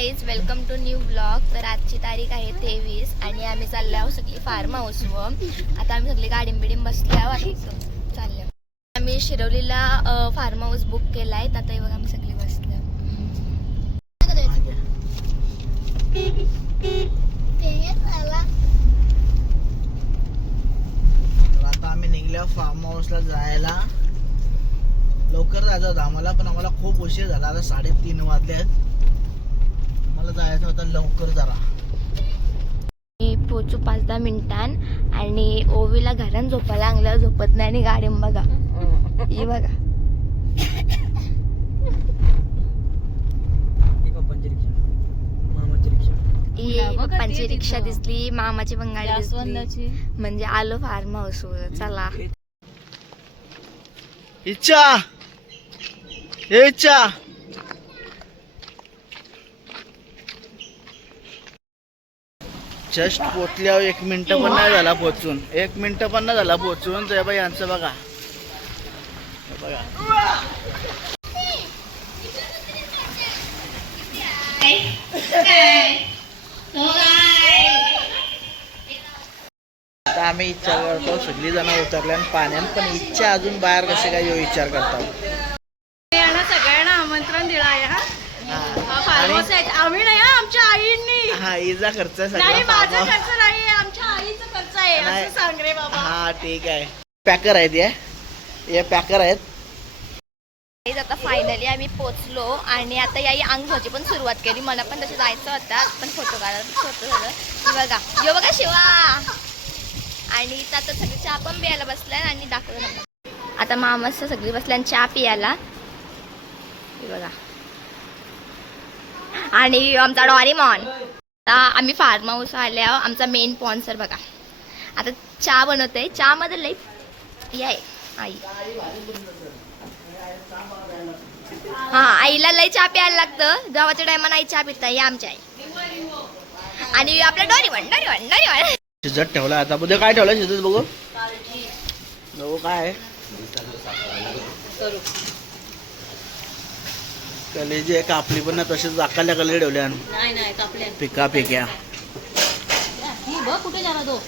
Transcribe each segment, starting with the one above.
Guys, welcome to new blog. तर आजची तारीख आहे 23 आणि आम्ही चाललो आहोत सगळी फार्म हाऊसवर. आता आम्ही सगळी गाडीम बिडीम बसली आहोत चाललो. आम्ही शिरवलीला फार्म हाऊस बुक केला आहे. आता बघा आम्ही सगळी बसलो. आता आम्ही निघलो फार्म हाऊसला जायला. लवकर जायचं होतं आम्हाला, पण आम्हाला खूप उशीर झाला. आता 3:30 वाजले आहेत. मला जायचं होतं लवकर जरा. पोचू 5-10 मिनिटां आणि ओवीला घरात झोपायला लागलं, झोपत नाही आणि गाडी बघा ही बघा. पप्पांची रिक्षा दिसली, मामाची पण गाडी दिसली, म्हणजे आलो फार्म हाऊस वर. चला इच्छा इच्छा जस्ट पोचल्यावर 1 मिनिट पण नाही झाला पोचून. 1 मिनिट पण नाही झाला पोचून. तर बाई यांचं बघा बघा. आता आम्ही विचार करतो, सगळी जण उतरल्या आणि पाण्यात, पण इच्छा अजून बाहेर कसे काय येऊ विचार करतात. सगळ्यांना आमंत्रण दिलं आहे. आम्ही नाही, आमच्या आईंनी. हा, इजा खर्च नाही, माझा खर्च नाही, आमच्या आईचा खर्च आहे असं सांग रे बाबा. हा ठीक आहे. पॅकर आहेत हे पॅकर आहेत. आता फायनली आम्ही पोचलो आणि आता याही अंगठी पण सुरुवात केली. मला पण तसे जायचं होता, पण फोटो झालं. बघा यो बघा शिवा. आणि आता सगळी चहा पण प्यायला बसलाय आणि दाखवलं. आता मामा सगळी बसल्या आणि चहा पियाला बघा. आणि आमचा डॉरीमॉन. आता आम्ही फार्म हाऊस आल्यावर आमचा मेन स्पॉन्सर बघा आता चहा बनवतोय. चहा मध्ये लई हे आहे आई. हा, आईला लई चहा प्यायला लागतं. गावाच्या टायमाला आई चहा पिता. या आमच्या आई. आणि आपला डॉरीमॉन. शिजत ठेवला. आता उद्या काय ठेवलं शिजत बघू काय कलेजी कापली पण तसेच दाखवल्या कले ठेवल्या. पिका पिक्या कुठे झाला तो.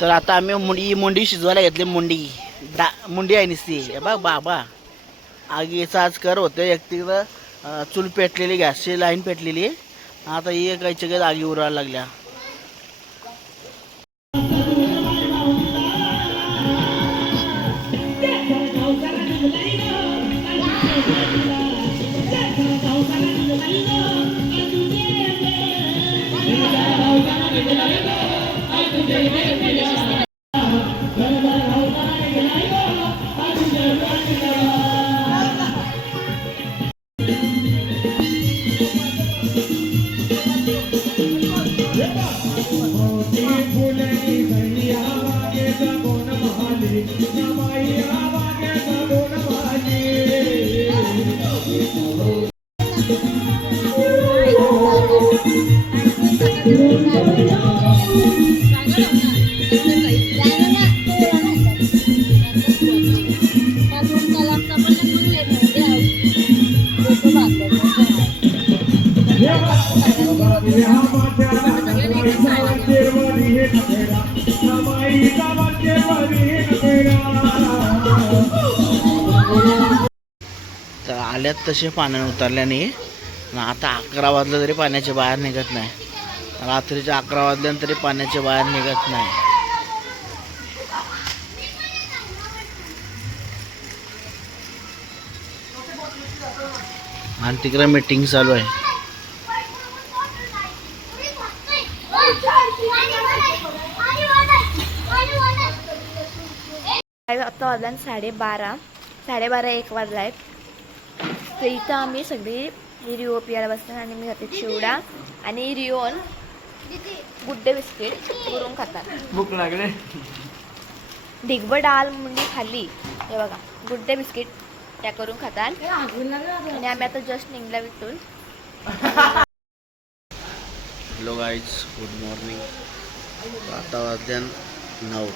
तर आता आम्ही मुंडी शिजवायला घेतली. मुंडी आहे निसती बघ बाबा. आगीचा आज कर होते. एक तिकडं चूल पेटलेली, गॅसची लाईन पेटलेली. आता ही काहीच्या काही आगी उरायला लागल्या. तर आल्यात तसे पाण्याने उतरल्याने. आता 11 वाजलं तरी पाण्याच्या बाहेर निघत नाही. रात्रीच्या 11 वाजल्यानंतर तरी पाण्याच्या बाहेर निघत नाही. आणि तिकडे मीटिंग चालू आहे. आता वाजला 12:30 1 वाजलाय. तर इथं आम्ही सगळी रिओ पियाला बसतो आणि मी खाते चिवडा आणि रिओन गुड्डे बिस्किट करून खातात. भूक लागले. ढिगभर डाल मुंडी खाल्ली. हे बघा गुड्डे बिस्किट त्या करून खातात आणि आम्ही आता जस्ट निघला इथून. Hello guys, good morning. आता वाजल्या 9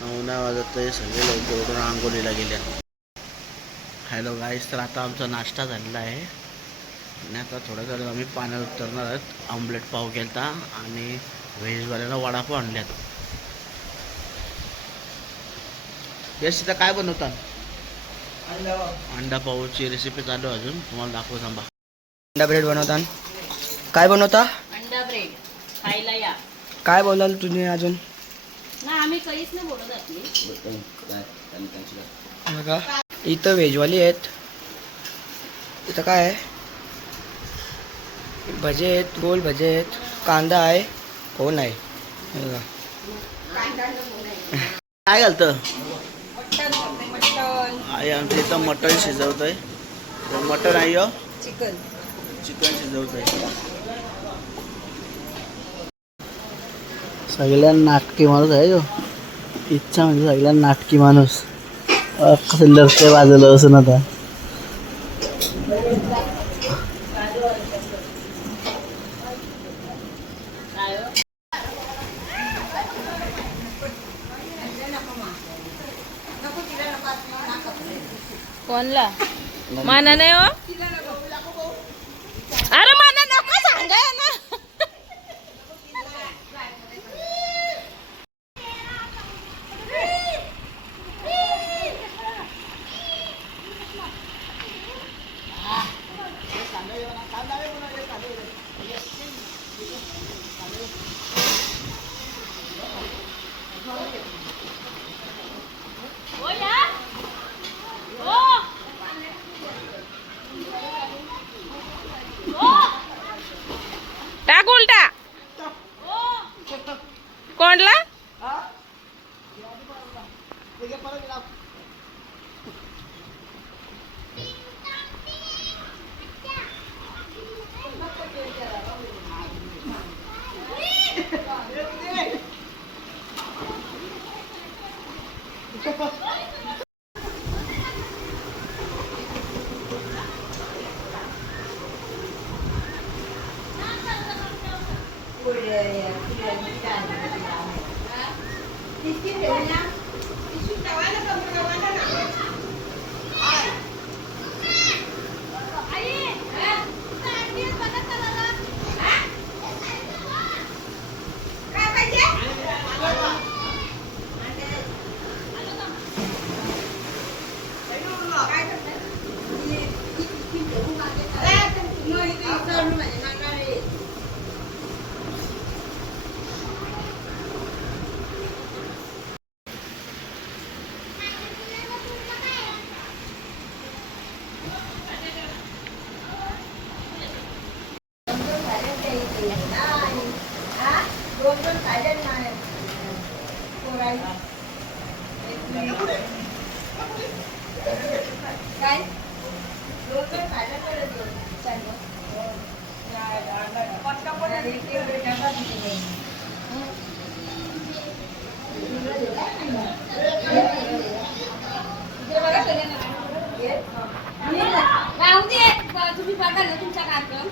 नाही वाजत तरी सगळे लवकर उठून आंघोळीला गेल्या. हॅलो गाईज, तर आता आमचा नाश्ता झालेला आहे आणि आता थोड्या वेळात आम्ही पाण्यात उतरणार आहोत. ऑमलेट पाव केलता आणि व्हेजवाल्याला वडापाव आणल्यात. यश तिथं काय बनवतात? अंडा पावची रेसिपी चालू आहे अजून, तुम्हाला दाखवू थांबा. अंडा ब्रेड बनवता. काय बनवता? अंडा ब्रेड खायला या काय बोलाल तुम्ही अजून? ना. आम्ही काहीच नाही बोलत आपली. बघा इथं व्हेजवाली आहेत. इथं काय आहे? भजे आहेत, गोल भजे आहेत, कांदा आहे, कोण आहे बघा. काय घालतं आई? आमच्या इथं मटण शिजवत आहे. मटण आहे चिकन शिजवत आहे. सगळ्यांना नाटकी माणूस आहे जो. इच्छा म्हणजे सगळ्यांना नाटकी माणूस. कसं लढते बाजूला असं ना. आता कोणला माना नाही हो. अरे माना नको सांगाय ना. टाक उलटा. कोणला? तुम्ही बघा ना तुमचा कार्यक्रम.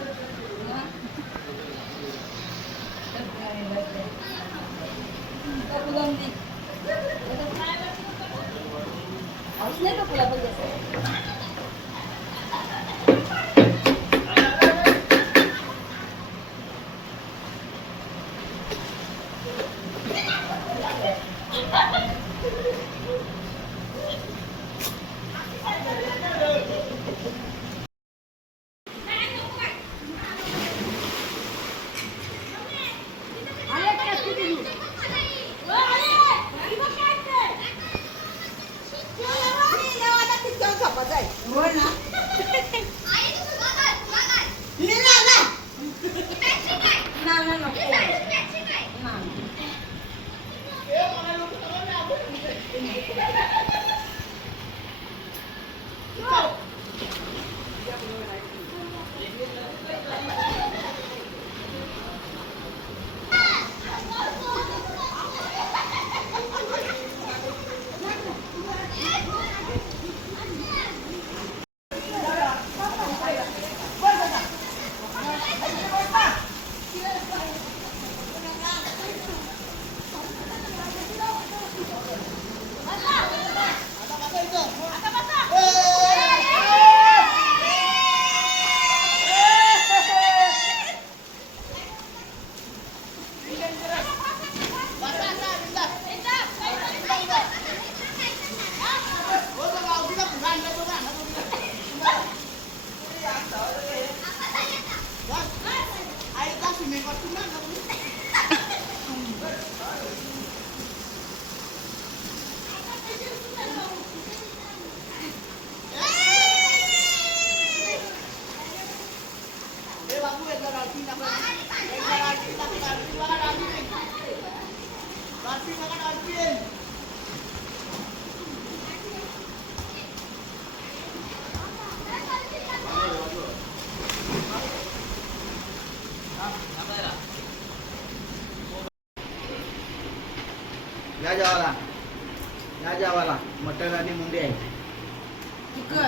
या जेवायला मटण आणि मुंडी आहे.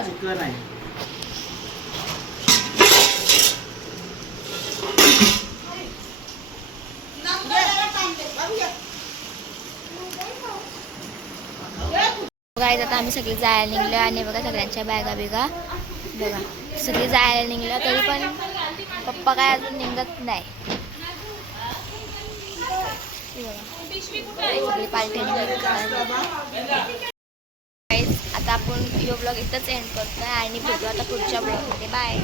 चिकन आहे. गाईज आता आम्ही सगळे जायला निघलो आणि बघा सगळ्यांच्या बॅगा बिगा बघा सगळे जायला निघलं तरी पण पप्पा काय अजून निघत नाही. सगळी पार्टी आता आपण यो ब्लॉग इथंच एंड करतोय आणि भेटू आता पुढच्या ब्लॉगमध्ये. बाय.